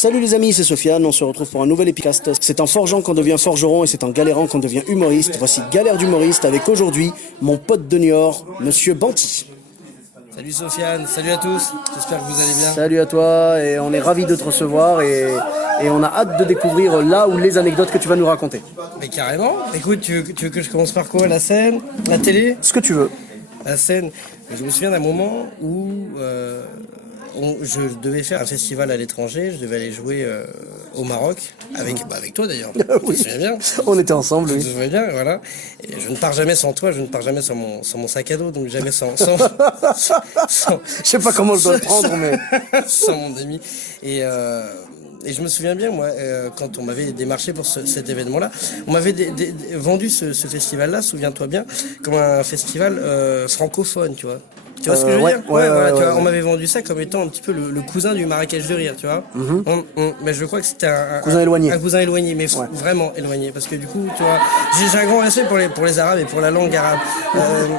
Salut les amis, c'est Sofiane, on se retrouve pour un nouvel épicast. C'est en forgeant qu'on devient forgeron et c'est en galérant qu'on devient humoriste. Voici Galère d'humoriste avec aujourd'hui mon pote de Niort, Monsieur Banti. Salut Sofiane, salut à tous, j'espère que vous allez bien. Salut à toi et on est ravis de te recevoir et on a hâte de découvrir là où les anecdotes que tu vas nous raconter. Mais carrément, écoute, tu veux que je commence par quoi? La scène? La télé? Ce que tu veux. La scène, je me souviens d'un moment où je devais faire un festival à l'étranger, je devais aller jouer au Maroc, avec toi d'ailleurs, Oui. tu te souviens bien? On était ensemble, Tu te oui. souviens bien, voilà. Et je ne pars jamais sans toi, je ne pars jamais sans mon sac à dos, donc jamais sans Je sais pas comment je dois le prendre, mais... sans mon ami. Et je me souviens bien, moi, quand on m'avait démarché pour cet événement-là, on m'avait vendu ce festival-là, souviens-toi bien, comme un festival francophone, tu vois. Tu vois ce que je veux dire? Voilà, tu vois, on m'avait vendu ça comme étant un petit peu le cousin du Marrakech de rire, tu vois. Mais je crois que c'était Cousin éloigné. Un cousin éloigné, mais Ouais. vraiment éloigné, parce que du coup, tu vois, j'ai un grand respect pour les Arabes et pour la langue arabe.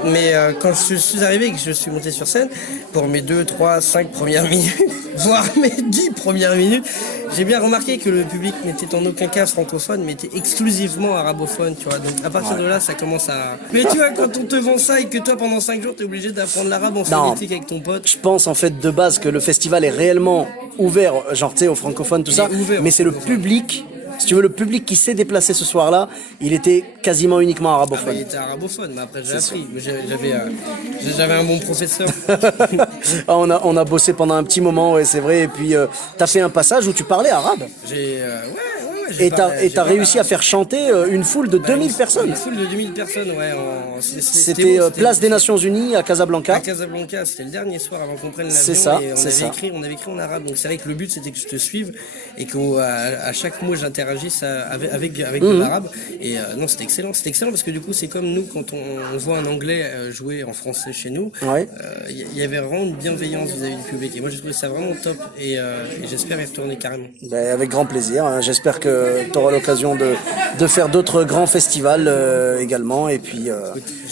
Mais quand je suis arrivé et que je suis monté sur scène, pour mes 2, 3, 5 premières minutes, voire mes 10 premières minutes, j'ai bien remarqué que le public n'était en aucun cas francophone, mais était exclusivement arabophone, tu vois. Donc à partir de là, ça commence à... Mais tu vois, quand on te vend ça et que toi, pendant 5 jours, t'es obligé d'apprendre l'arabe en phonétique avec ton pote. Je pense en fait de base que le festival est réellement ouvert, genre tu sais, aux francophones, tout ça, ouvert mais aux c'est le francophones. public, si tu veux, le public qui s'est déplacé ce soir-là, il était quasiment uniquement Ah bah, arabophone. il était arabophone, mais après j'ai appris. Mais j'avais un bon professeur. Ah, on a bossé pendant un petit moment, ouais, c'est vrai, et puis t'as fait un passage où tu parlais arabe, J'ai et t'as réussi à faire chanter une foule de 2000 personnes. Une foule de 2000 personnes, ouais. C'était beau, Place des Nations Unies à Casablanca. À Casablanca, c'était le dernier soir avant qu'on prenne l'avion. C'est ça, et c'est ça. on avait écrit en arabe. Donc c'est vrai que le but c'était que je te suive et qu'à chaque mot j'interagisse avec de l'arabe. Et non, c'était excellent. C'était excellent parce que du coup c'est comme nous quand on voit un anglais jouer en français chez nous. Ouais. Il y avait vraiment une bienveillance vis-à-vis du public. Et moi j'ai trouvé ça vraiment top et j'espère y retourner carrément. Ben, avec grand plaisir, hein. J'espère que tu auras l'occasion de faire d'autres grands festivals également, et puis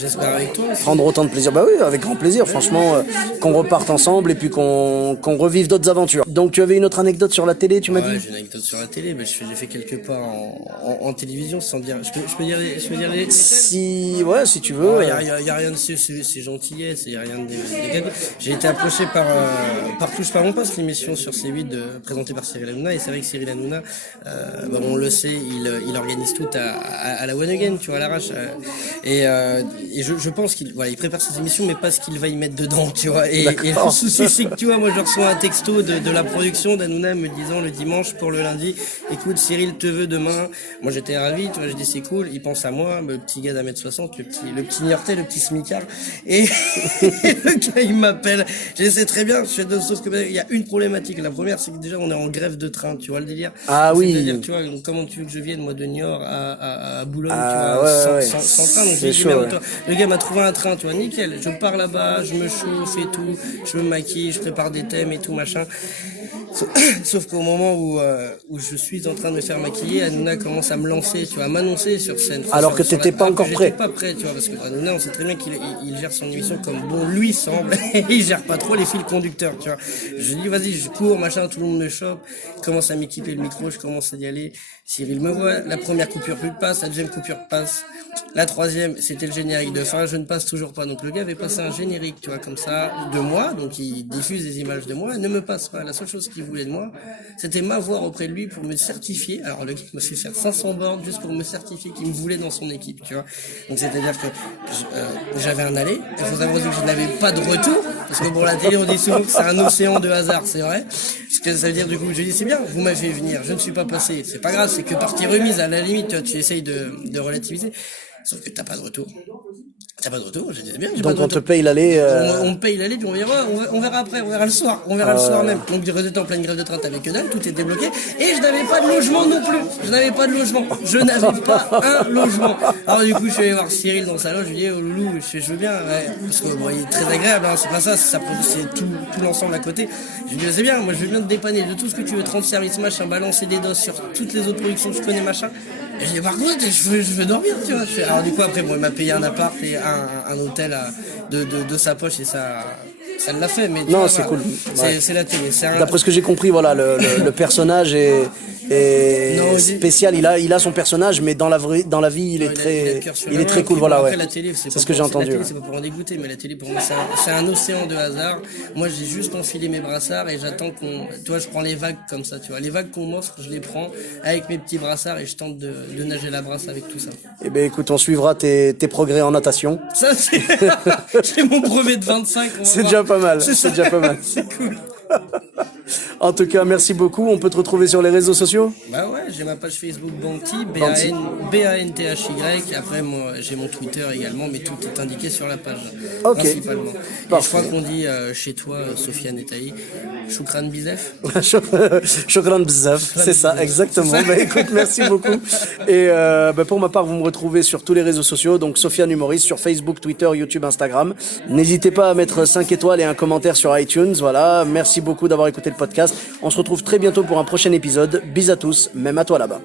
J'espère avec toi aussi. prendre autant de plaisir. Bah oui, avec grand plaisir, franchement, qu'on reparte ensemble et puis qu'on revive d'autres aventures. Donc tu avais une autre anecdote sur la télé, tu m'as Ouais, dit? j'ai une anecdote sur la télé, mais j'ai fait quelques pas en télévision sans dire. Je peux dire les Si, ouais, si tu veux. Il y a rien de c'est gentillesse, il y a rien de cadeau. J'ai été approché par Touche pas mon poste, l'émission sur C8 présentée par Cyril Hanouna, et c'est vrai que Cyril Hanouna, on le sait, il organise tout à la one again, tu vois, à l'arrache. Et je pense qu'il prépare ses émissions, mais pas ce qu'il va y mettre dedans, tu vois. Et le souci, c'est que tu vois, moi je reçois un texto de la production d'Hanouna me disant le dimanche pour le lundi, écoute, Cyril te veut demain. Moi j'étais ravi, tu vois, j'ai dit c'est cool, il pense à moi, le petit gars d'1m60, le petit Niortais, le petit smicard. Et le gars il m'appelle, je sais très bien, sauf que il y a une problématique. La première, c'est que déjà on est en grève de train, tu vois le délire. Ah oui. C'est-à-dire, tu vois, donc, comment tu veux que je vienne moi de Niort à Boulogne, Ah, tu vois, ouais. sans train, donc C'est j'ai dit, chaud, merde, ouais. toi, le gars m'a trouvé un train, tu vois, nickel. Je pars là-bas, je me chauffe et tout, je me maquille, je prépare des thèmes et tout machin. Sauf qu'au moment où je suis en train de me faire maquiller, Hanouna commence à me lancer, tu vois, à m'annoncer sur scène. Alors que t'étais pas encore prêt. J'étais pas prêt, tu vois, parce que Hanouna, on sait très bien qu'il gère son émission comme bon lui semble. Et il gère pas trop les fils conducteurs, tu vois. Je dis, vas-y, je cours, machin, tout le monde me chope. Je commence à m'équiper le micro, je commence à y aller. Cyril me voit, la première coupure plus de passe, la deuxième coupure passe. La troisième, c'était le générique de fin, je ne passe toujours pas. Donc le gars avait passé un générique, tu vois, comme ça, de moi, donc il diffuse des images de moi, ne me passe pas. La seule chose qu'il voulait de moi, c'était m'avoir auprès de lui pour me certifier. Alors le gars me fait faire 500 bornes juste pour me certifier qu'il me voulait dans son équipe, tu vois. Donc c'est-à-dire que j'avais un aller, il faut savoir aussi que je n'avais pas de retour, parce que pour la télé on dit souvent que c'est un océan de hasard, c'est vrai. Ce que ça veut dire du coup, je dis c'est bien, vous m'avez fait venir, je ne suis pas passé, c'est pas grave, c'est que partie remise, à la limite, tu vois, tu essayes de relativiser. Sauf que t'as pas de retour. T'as pas de retour, je disais bien. Donc on te paye l'aller. On paye l'aller, puis on verra après, on verra le soir. On verra le soir même. Donc du résultat en pleine grève de train, t'avais que dalle, tout était bloqué. Et je n'avais pas de logement non plus. Je n'avais pas pas un logement. Alors du coup, je suis allé voir Cyril dans sa loge, je lui ai dit, oh loulou, je veux bien, ouais. Parce que bon, il est très agréable, hein, c'est pas ça, c'est tout l'ensemble à côté. Je lui ai dit, c'est bien, moi je veux bien te dépanner de tout ce que tu veux, 30 services, machin, balancer des doses sur toutes les autres productions que je connais, machin. Et j'ai dit, par contre, je veux dormir, tu vois. Alors du coup, après, bon, il m'a payé un appart et un hôtel de sa poche et ça l'a fait, mais tu Non, vois, c'est voilà, cool. Ouais. c'est la télé. D'après ce que j'ai compris, voilà, le personnage est Non, spécial. Il a son personnage, mais dans la vie, il est il a le très, cœur sur il la est main. très Et cool, puis, voilà, bon, ouais. après, la télé, C'est ce que j'ai la entendu. télé, Ouais. c'est pas pour en dégoûter, mais la télé, pour moi, c'est un océan de hasard. Moi, j'ai juste enfilé mes brassards et j'attends tu vois, je prends les vagues comme ça, tu vois. Les vagues qu'on m'offre, je les prends avec mes petits brassards et je tente de nager la brasse avec tout ça. Eh ben, écoute, on suivra tes progrès en natation. Ça, c'est, j'ai mon brevet de 25. C'est déjà pas mal. C'est déjà pas mal. C'est cool. En tout cas, merci beaucoup. On peut te retrouver sur les réseaux sociaux? Bah ouais, j'ai ma page Facebook Banty, Banty. Banthy. Après, moi, j'ai mon Twitter également, mais tout est indiqué sur la page, Ok. principalement. Et Parfait. je crois qu'on dit chez toi, Sofiane et Taï, Choukran Bizef. Shukran bzaf, c'est ça, exactement. Bah, écoute, merci beaucoup. Et pour ma part, vous me retrouvez sur tous les réseaux sociaux, donc Sofiane Humoriste, sur Facebook, Twitter, YouTube, Instagram. N'hésitez pas à mettre 5 étoiles et un commentaire sur iTunes. Voilà, merci beaucoup d'avoir écouté le podcast. On se retrouve très bientôt pour un prochain épisode. Bis à tous, même à toi là-bas.